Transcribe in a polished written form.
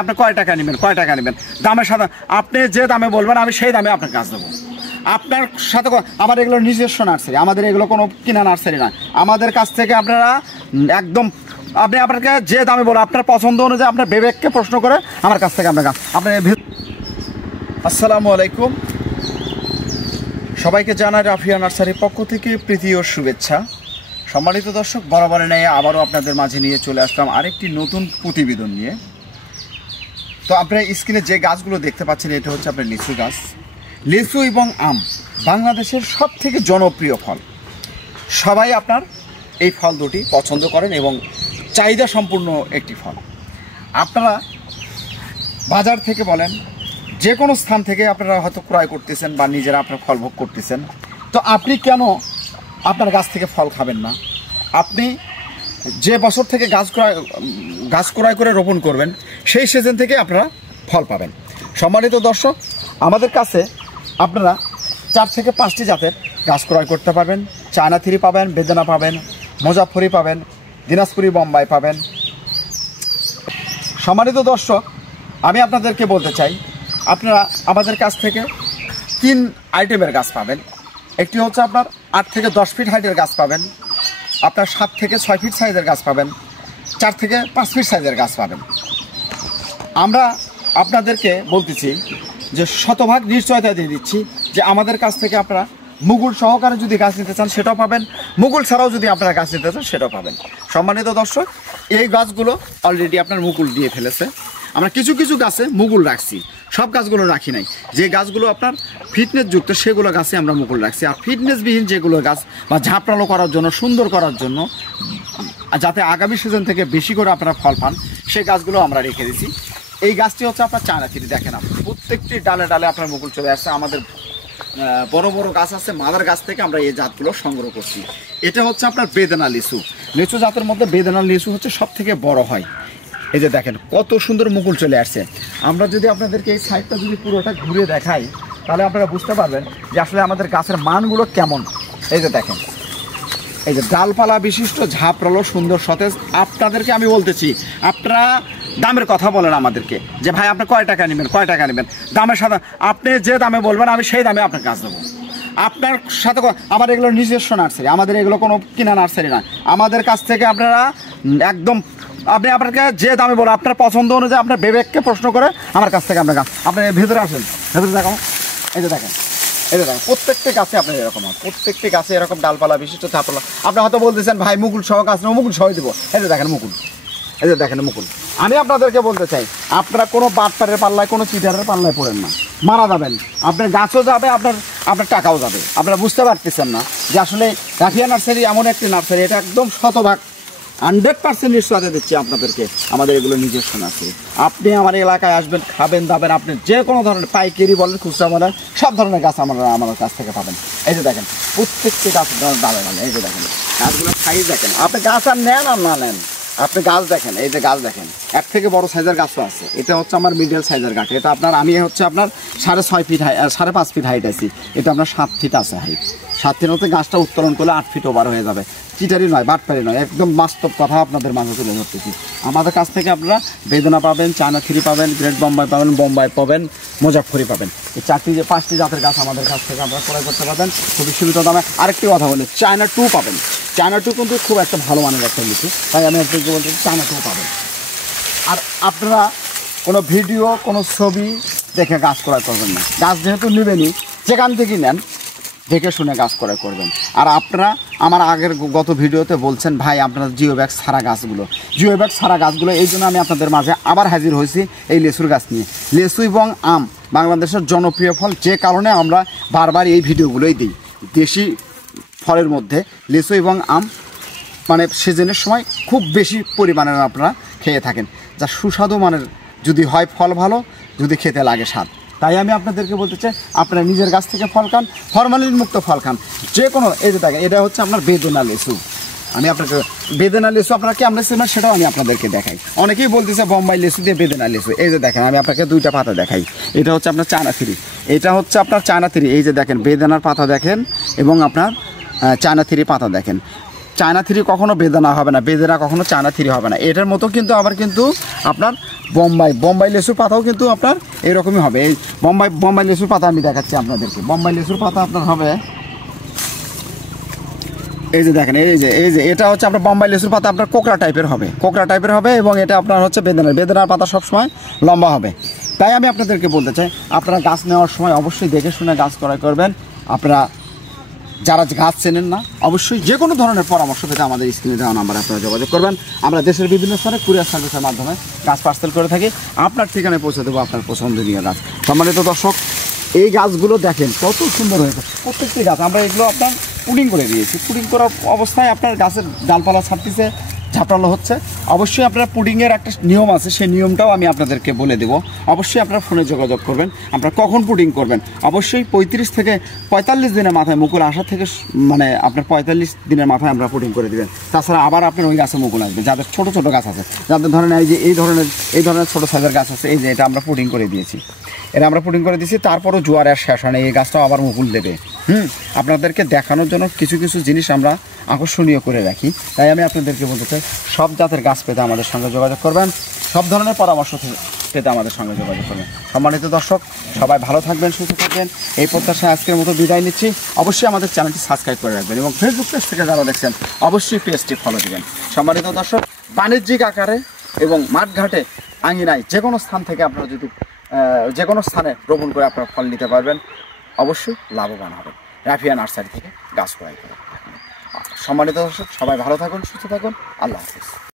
আপনি কয় টাকা নেবেন দামের সাথে আপনি যে দামে বলবেন আমি সেই দামে আপনার কাজ দেবো। আপনার সাথে আমার এগুলো নিজস্ব নার্সারি, আমাদের এগুলো কোনো কিনা নার্সারি না। আমাদের কাছ থেকে আপনারা একদম আপনাকে যে দামে বলো আপনার পছন্দ অনুযায়ী আপনার বিবেককে প্রশ্ন করে আমার কাছ থেকে আপনার আসসালামু আলাইকুম, সবাইকে জানাই রাফিয়া নার্সারির পক্ষ থেকে প্রীতি ও শুভেচ্ছা। সম্মানিত দর্শক, বরাবরের ন্যায় আবারও আপনাদের মাঝে নিয়ে চলে আসলাম আরেকটি নতুন প্রতিবেদন নিয়ে। তো আপনারা স্ক্রিনে যে গাছগুলো দেখতে পাচ্ছেন এটা হচ্ছে আপনার লিচু গাছ। লিচু এবং আম বাংলাদেশের সব থেকে জনপ্রিয় ফল। সবাই আপনার এই ফল দুটি পছন্দ করেন এবং চাহিদা সম্পূর্ণ একটি ফল। আপনারা বাজার থেকে বলেন যে কোনো স্থান থেকে আপনারা হয়তো ক্রয় করতেছেন বা নিজেরা আপনার ফল ভোগ করতেছেন, তো আপনি কেন আপনার গাছ থেকে ফল খাবেন না? আপনি যে বছর থেকে গাছ ক্রয় করে রোপণ করবেন সেই সিজন থেকে আপনারা ফল পাবেন। সম্মানিত দর্শক, আমাদের কাছে আপনারা 4 থেকে 5টি জাতের গাছ ক্রয় করতে পারবেন। চায়না থ্রি পাবেন, বেদানা পাবেন, মুজাফফরি পাবেন, দিনাজপুরি বোম্বাই পাবেন। সম্মানিত দর্শক, আমি আপনাদেরকে বলতে চাই আপনারা আমাদের কাছ থেকে 3 আইটেমের গাছ পাবেন। একটি হচ্ছে আপনার 8 থেকে 10 ফিট হাইটের গাছ পাবেন, আপনার 7 থেকে 6 ফিট সাইজের গাছ পাবেন, 4 থেকে 5 ফিট সাইজের গাছ পাবেন। আমরা আপনাদেরকে বলতেছি যে শতভাগ নিশ্চয়তা দিয়ে দিচ্ছি যে আমাদের কাছ থেকে আপনারা মুকুল সহকারে যদি গাছ নিতে চান সেটাও পাবেন, মুকুল ছাড়াও যদি আপনারা গাছ নিতে চান সেটাও পাবেন। সম্মানিত দর্শক, এই গাছগুলো অলরেডি আপনার মুকুল দিয়ে ফেলেছে। আমরা কিছু কিছু গাছে মুকুল রাখছি, সব গাছগুলো রাখি নাই। যে গাছগুলো আপনার ফিটনেসযুক্ত সেগুলো গাছে আমরা মুকুল রাখছি, আর ফিটনেসবিহীন যেগুলো গাছ বা ঝাঁপড়ালো করার জন্য, সুন্দর করার জন্য, যাতে আগামী সিজন থেকে বেশি করে আপনারা ফল পান, সেই গাছগুলো আমরা রেখে দিয়েছি। এই গাছটি হচ্ছে আপনার চায়না থ্রি। দেখেন আপনি প্রত্যেকটি ডালে ডালে আপনার মুকুল চলে আসছে। আমাদের বড় বড় গাছ আছে, মাদার গাছ থেকে আমরা এই জাতগুলো সংগ্রহ করছি। এটা হচ্ছে আপনার বেদানা লিচু। লিচু জাতের মধ্যে বেদানা লিচু হচ্ছে সব থেকে বড় হয়। এই যে দেখেন কত সুন্দর মুকুল চলে আসছে। আমরা যদি আপনাদেরকে এই সাইডটা যদি পুরোটা ঘুরে দেখাই তাহলে আপনারা বুঝতে পারবেন যে আসলে আমাদের গাছের মানগুলো কেমন। এই যে দেখেন, এই যে ডালপালা বিশিষ্ট, ঝাঁপড়ালো, সুন্দর, সতেজ। আপনাদেরকে আমি বলতেছি আপনারা দামের কথা বলেন আমাদেরকে যে ভাই আপনি কয় টাকা নেবেন দামের সাথে আপনি যে দামে বলবেন আমি সেই দামে আপনার কাজ দেবো। আপনার সাথে আমার এগুলো নিজস্ব নার্সারি, আমাদের এগুলো কোনো কিনা নার্সারি না। আমাদের কাছ থেকে আপনারা একদম আপনাকে যে দামে বলো আপনার পছন্দ অনুযায়ী আপনার বিবেককে প্রশ্ন করে আমার কাছ থেকে আপনার গাছ আপনি ভেতরে আসেন, ভেতরে দেখো। এই যে দেখেন প্রত্যেকটি গাছে আপনার এরকম হয়, প্রত্যেকটি গাছে এরকম ডালপালা বিশিষ্ট ঝাঁপড়া। আপনি হয়তো বলতেছেন ভাই মুকুল সহ গাছ নেব, মুকুল সহ দেবো। এই যে দেখেন মুকুল, এই যে দেখেন মুকুল। আমি আপনাদেরকে বলতে চাই আপনারা কোনো বাটপারের পাল্লায়, কোনো চিটারের পাল্লায় পড়েন না, মারা যাবেন। আপনার গাছও যাবে, আপনার টাকাও যাবে। আপনারা বুঝতে পারতেছেন না যে আসলে রাফিয়া নার্সারি এমন একটি নার্সারি, এটা একদম শতভাগ 100% নিশ্চয়তা দিচ্ছি আপনাদেরকে। আমাদের এগুলো নিজস্ব নার্সারি। আপনি আমার এলাকায় আসবেন, খাবেন দাবেন, আপনি যে কোনো ধরনের পাইকারি বলেন, খুচরা বলেন, সব ধরনের গাছ আমার কাছ থেকে পাবেন। এই যে দেখেন প্রত্যেকটি গাছ ডালে ডালে। এই যে দেখেন গাছগুলো সাইজ দেখেন। আপনি গাছ আর নেন আর না নেন, আপনি গাছ দেখেন। এই যে গাছ দেখেন, এর থেকে বড় সাইজের গাছও আছে। এটা হচ্ছে আমার মিডল সাইজের গাছ। এটা আপনার আমি হচ্ছে আপনার 6.5 ফিট হাইট, 5.5 ফিট হাইট আছি। এটা আপনার 7 ফিট আছে হাইট। 7 ফিট মধ্যে গাছটা উত্তোলন করলে 8 ফিট ওভার হয়ে যাবে। চিটারি নয়, বাটপারি নয়, একদম বাস্তব কথা আপনাদের মাঝে তুলে ধরতেছি। আমাদের কাছ থেকে আপনারা বেদানা পাবেন, চায়না থ্রি পাবেন, গ্রেট বোম্বাই পাবেন, মুজাফফরি পাবেন। এই 5টি জাতের গাছ আমাদের কাছ থেকে আপনারা ক্রয় করতে পারবেন খুবই সীমিত দামে। আরেকটি কথা বলি, চায়না টু পাবেন। চায়না টু কিন্তু খুব একটা ভালো মানের একটা লিচু, তাই আমি আপনাকে বলতে চায়না টু পাবেন। আর আপনারা কোনো ভিডিও, কোনো ছবি দেখে গাছ ক্রয় করবেন না। গাছ যেহেতু নেবেনই, যেখান থেকে নেন দেখে শুনে গাছ ক্রয় করবেন। আর আপনারা আমার আগের গত ভিডিওতে বলছেন ভাই আপনারা জিও ব্যাগ ছাড়া গাছগুলো, এই জন্য আমি আপনাদের মাঝে আবার হাজির হয়েছি এই লিচুর গাছ নিয়ে। লিচু এবং আম বাংলাদেশের জনপ্রিয় ফল, যে কারণে আমরা বারবার এই ভিডিওগুলোই দিই। দেশি ফলের মধ্যে লিচু এবং আম মানে সিজনের সময় খুব বেশি পরিমাণে আপনারা খেয়ে থাকেন, যা সুস্বাদু মানের। যদি হয় ফল ভালো, যদি খেতে লাগে স্বাদ। তাই আমি আপনাদেরকে বলতে চাই আপনারা নিজের গাছ থেকে ফল খান, ফরমালিন মুক্ত ফল খান যে কোনো। এই যে দেখেন এটা হচ্ছে আপনার বেদানা লিচু। আমি আপনাকে বেদানা লিচু আপনারা কি আমরা চেনেন সেটাও আমি আপনাদেরকে দেখাই। অনেকেই বলতেছে বোম্বাই লিচু দিয়ে বেদানা লিচু। এই যে দেখেন আমি আপনাকে 2টা পাতা দেখাই। এটা হচ্ছে আপনার চায়না থ্রি, এটা হচ্ছে আপনার চায়না থ্রি। এই যে দেখেন বেদানার পাতা দেখেন এবং আপনার চায়না থ্রি পাতা দেখেন। চায়না থ্রি কখনো বেদানা হবে না, বেদানা কখনো চায়না থ্রি হবে না। এটার মতো কিন্তু আবার কিন্তু আপনার বোম্বাই লেসুর পাতাও কিন্তু আপনার এইরকমই হবে। এই বোম্বাই লেসুর পাতা আমি দেখাচ্ছি আপনাদেরকে। বোম্বাই লেসুর পাতা আপনার হবে এই যে দেখেন, এই যে এটা হচ্ছে আপনার বোম্বাই লেসুর পাতা আপনার কোকড়া টাইপের হবে এবং এটা আপনার হচ্ছে বেদেনার পাতা সবসময় লম্বা হবে। তাই আমি আপনাদেরকে বলতে চাই, আপনারা গাছ নেওয়ার সময় অবশ্যই দেখে শুনে গাছ ক্রয় করবেন। আপনারা যারা গাছ চেনেন না, অবশ্যই যে কোনো ধরনের পরামর্শ পেতে আমাদের স্ক্রিনে দেওয়া নাম্বারে আপনারা যোগাযোগ করবেন। আমরা দেশের বিভিন্ন স্থানে কুরিয়ার সার্ভিসের মাধ্যমে গাছ পার্সেল করে থাকি, আপনার ঠিকানায় পৌঁছে দেবো আপনার পছন্দনীয় গাছ। সম্মানিত দর্শক, এই গাছগুলো দেখেন কত সুন্দর হয়েছে প্রত্যেকটি গাছ। আমরা এগুলো আপনার পুডিং করে দিয়েছি। পুডিং করার অবস্থায় আপনার গাছের ডালপালা ছাড়তেছে, ঝাপটালো হচ্ছে। অবশ্যই আপনার পুডিংয়ের একটা নিয়ম আছে, সেই নিয়মটাও আমি আপনাদেরকে বলে দেবো। অবশ্যই আপনারা ফোনে যোগাযোগ করবেন। আপনারা কখন পুডিং করবেন, অবশ্যই 35 থেকে 45 দিনের মাথায় মুকুল আসা থেকে মানে আপনার 45 দিনের মাথায় আমরা পুডিং করে দেবেন। তাছাড়া আবার আপনার ওই গাছে মুকুল আসবে। যাদের ছোটো ছোটো গাছ আছে, যাদের ধরেন এই ধরনের ছোটো সাইজের গাছ আছে, এই যে এটা আমরা পুডিং করে দিয়েছি, তারপরও জোয়ার আর শেষ হয় না, এই গাছটাও আবার মুকুল দেবে। আপনাদেরকে দেখানোর জন্য কিছু জিনিস আমরা আকর্ষণীয় করে রাখি। তাই আমি আপনাদেরকে বলতে চাই, সব জাতের গাছ পেতে আমাদের সঙ্গে যোগাযোগ করবেন, সব ধরনের পরামর্শ পেতে আমাদের সঙ্গে যোগাযোগ করবেন। সম্মানিত দর্শক, সবাই ভালো থাকবেন, সুস্থ থাকবেন, এই প্রত্যাশায় আজকের মতো বিদায় নিচ্ছি। অবশ্যই আমাদের চ্যানেলটি সাবস্ক্রাইব করে রাখবেন এবং ফেসবুক পেজ থেকে যারা দেখছেন অবশ্যই পেজটি ফলো দেবেন। সম্মানিত দর্শক, বাণিজ্যিক আকারে এবং মাঠঘাটে আঙিনায় যে কোনো স্থান থেকে আপনারা যদি যে কোনো স্থানে রোপণ করে আপনারা ফল নিতে পারবেন, অবশ্যই লাভবান হবেন রাফিয়া নার্সারি থেকে গাছ ক্রয় করে। সম্মানিত দর্শক, সবাই ভালো থাকুন, সুস্থ থাকুন, আল্লাহ হাফিজ।